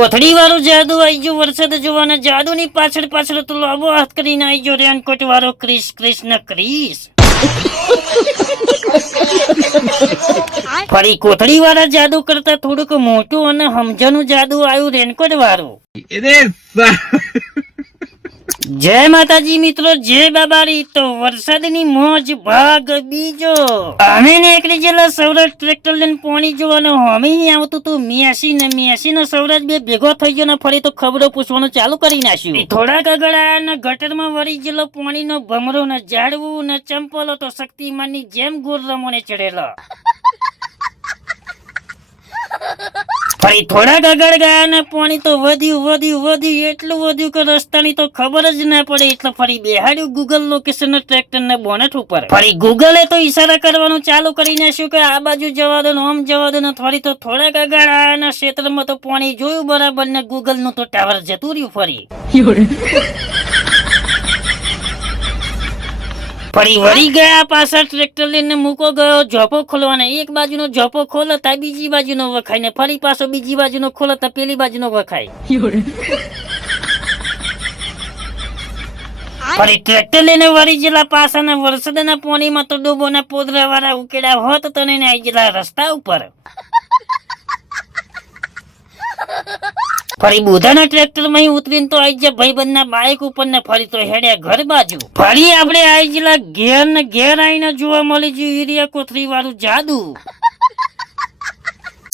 કોથળી વાળું જાદુ આવી ગયું વરસાદ જોવાના જાદુની પાછળ પાછળ તો લાંબો હાથ કરીને આવી ગયો રેનકોટ વાળો ક્રિશ કૃષ્ણ ક્રિશ ફરી કોથળી વાળા જાદુ કરતા થોડુંક મોટું અને સમજણું જાદુ આવ્યું રેનકોટ વાળું જય માતાજી મિત્રો, જય બાબારી। તો વરસાદની મોજ ભાગ બીજો। અમે નીકળી ગયેલા સૌરાષ્ટ્ર ટ્રેક્ટર લઈને પાણી જોવાનો અમે આવતું તું મેસી નો સૌરાષ્ટ્ર બે ભેગો થઈ ગયો ને ફરી તો ખબરો પૂછવાનું ચાલુ કરી નાખ્યું। થોડાક આગળ આયા ને ગટરમાં વળી ગયેલો પાણીનો ભમરો ને ઝાડવું ને ચંપલો તો શક્તિમાનની જેમ ગોળ રમોને ચડેલો। ફરી થોડાક આગળ ગયા ને પાણી તો વધ્યું એટલું વધ્યું કે રસ્તાની તો ખબર જ ના પડે એટલે ફરી બેહાડ્યું ગૂગલ લોકેશન ટ્રેક્ટર ને બોનેટ ઉપર। ફરી ગૂગલે તો ઈશારા કરવાનું ચાલુ કરી નાખ્યું કે આ બાજુ જવા દો ને આમ જવા દો ને ફરી તો થોડાક આગળ આયા ને ક્ષેત્રમાં તો પાણી જોયું બરાબર ને ગૂગલ નું તો ટાવર જતું રહ્યું ફરી વળી ગયા પાછા ટ્રેક્ટર લઈને મૂકો ગયો ઝોપો ખોલવાના। એક બાજુનો ઝોપો ખોલતા બીજી બાજુનો વખાય ને ફરી પાછો બીજી બાજુનો ખોલતા પેલી બાજુનો વખાય। ફરી ટ્રેક્ટર લઈને વળી ગયેલા પાછાના વરસાદના પાણીમાં તો ડૂબોના પોદરા વાળા ઉકેડા હોત તો ને આવી ગયેલા રસ્તા ઉપર। ફરી બુધાના ટ્રેક્ટર માં ઉતરીને તો આવી ગયા ભાઈબંધના બાઇક ઉપર ને ફરી તો હેડ્યા ઘર બાજુ। ફરી આપણે આવી ગયેલા ઘેર આવીને જોવા મળી ગયું યુરિયા કોથળી વાળું જાદુ।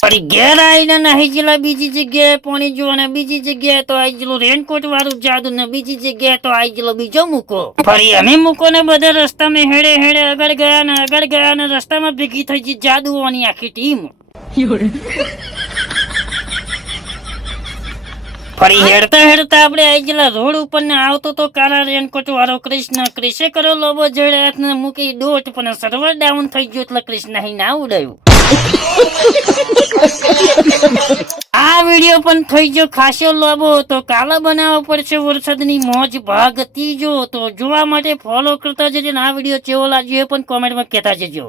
ફરી ઘેર આવીને નાહી ગયેલા બીજી જગ્યાએ પાણી જોવાના, બીજી જગ્યાએ તો આવી ગયેલું રેનકોટ વાળું જાદુ ને બીજી જગ્યાએ તો આવી ગયેલો બીજો મૂકો। ફરી અમે મૂકો ને બધા રસ્તામાં હેડે આગળ ગયા ને રસ્તામાં ભેગી થઈ ગઈ જાદુઓની આખી ટીમ। ફરી હેડતા આપણે આવી ગયેલા રોડ ઉપર ને આવતો તો કાળા રેનકોટ વાળો ક્રિશે કર્યો લોબો જડે હાથને મૂકી દોટ પણ સર્વર ડાઉન થઈ ગયો એટલે કૃષ્ણ ના ઉડાયું। આ વિડીયો પણ થઈ ગયો ખાસો લોબો તો કાલા બનાવવા પડશે વરસાદની મોજ ભાગ ત્રીજો। તો જોવા માટે ફોલો કરતા જજો ને આ વિડીયો કેવો લાગ્યો એ પણ કોમેન્ટમાં કહેતા જજો।